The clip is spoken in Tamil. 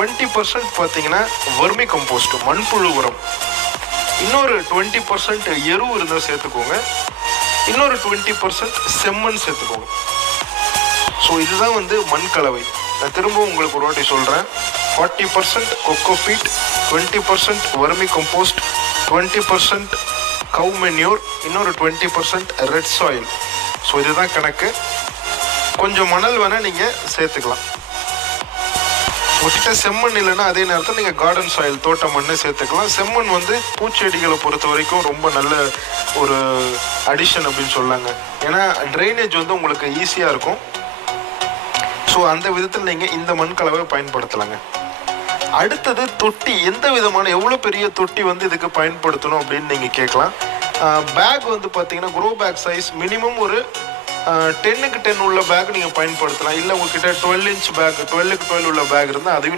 20% பார்த்தீங்கன்னா வர்மி கம்போஸ்ட் மண்புழு உரம், இன்னொரு 20% எரு இருந்தால் சேர்த்துக்கோங்க, இன்னொரு 20% செம்மண் சேர்த்துக்கோங்க. ஸோ இதுதான் வந்து மண் கலவை. நான் திரும்பவும் உங்களுக்கு ஒரு வாட்டி சொல்கிறேன். 40% கொக்கோபீட், 20% வர்மி கம்போஸ்ட், 20% கவ் மென்யூர், இன்னொரு 20% ரெட் சாயில். ஸோ இதுதான் கணக்கு. கொஞ்சம் மணல் வேணால் நீங்கள் சேர்த்துக்கலாம். உங்கள்கிட்ட செம்மண் இல்லைன்னா அதே நேரத்தில் நீங்கள் கார்டன் சாயில் தோட்ட மண்ணை சேர்த்துக்கலாம். செம்மண் வந்து பூச்செடிகளை பொறுத்த வரைக்கும் ரொம்ப நல்ல ஒரு அடிஷன் அப்படின்னு சொல்லாங்க. ஏன்னா ட்ரைனேஜ் வந்து உங்களுக்கு ஈஸியாக இருக்கும். ஸோ அந்த விதத்தில் நீங்கள் இந்த மண் கலவை பயன்படுத்தலாங்க. அடுத்தது தொட்டி. எந்த விதமான எவ்வளோ பெரிய தொட்டி வந்து இதுக்கு பயன்படுத்தணும் அப்படின்னு நீங்கள் கேட்கலாம். பேக் வந்து பார்த்தீங்கன்னா க்ரோ பேக் சைஸ் மினிமம் ஒரு 10x10 உள்ள பேக் நீங்கள் பயன்படுத்தலாம். இல்லை உங்ககிட்ட 12 இன்ச் பேக் 12x12 உள்ள பேக் இருந்தால் அதுவும்